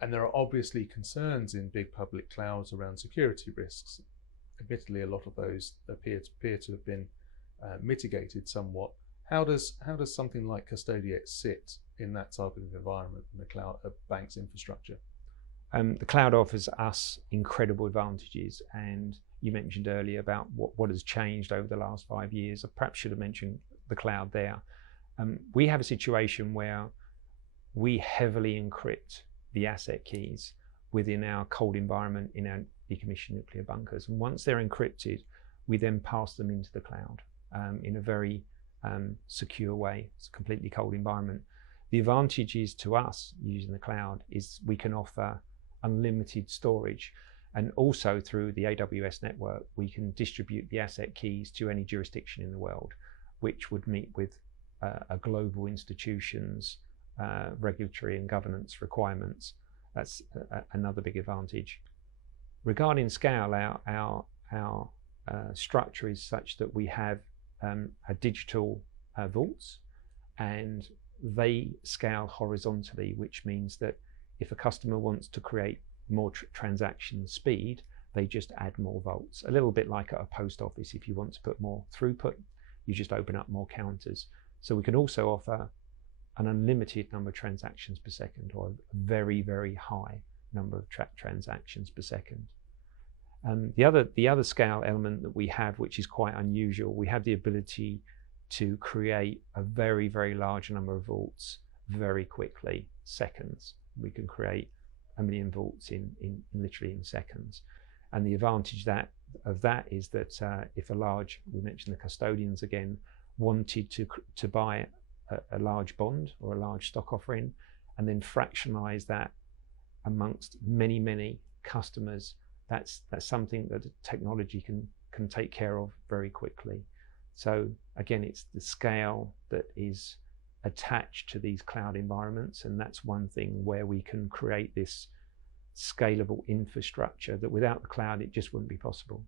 And there are obviously concerns in big public clouds around security risks. Admittedly, a lot of those appear to have been mitigated somewhat. How does something like Custodiate sit in that type of environment in the cloud, a bank's infrastructure? The cloud offers us incredible advantages, and you mentioned earlier about what has changed over the last 5 years. I perhaps should have mentioned the cloud there. We have a situation where we heavily encrypt the asset keys within our cold environment in our decommissioned nuclear bunkers. And once they're encrypted, we then pass them into the cloud in a very secure way. It's a completely cold environment. The advantages to us using the cloud is we can offer unlimited storage, and also through the AWS network we can distribute the asset keys to any jurisdiction in the world, which would meet with a global institution's regulatory and governance requirements. That's another big advantage. Regarding scale, our structure is such that we have a digital vaults, and they scale horizontally, which means that if a customer wants to create more transaction speed, they just add more vaults. A little bit like at a post office, if you want to put more throughput, you just open up more counters. So we can also offer an unlimited number of transactions per second, or a very, very high number of transactions per second. The other scale element that we have, which is quite unusual, we have the ability to create a very, very large number of vaults very quickly, seconds. We can create 1 million vaults in literally in seconds. And the advantage of that is that if we mentioned the custodians again, wanted to buy a large bond or a large stock offering and then fractionalize that amongst many, many customers, that's something that technology can take care of very quickly. So again, it's the scale that is attached to these cloud environments, and that's one thing where we can create this scalable infrastructure that without the cloud it just wouldn't be possible.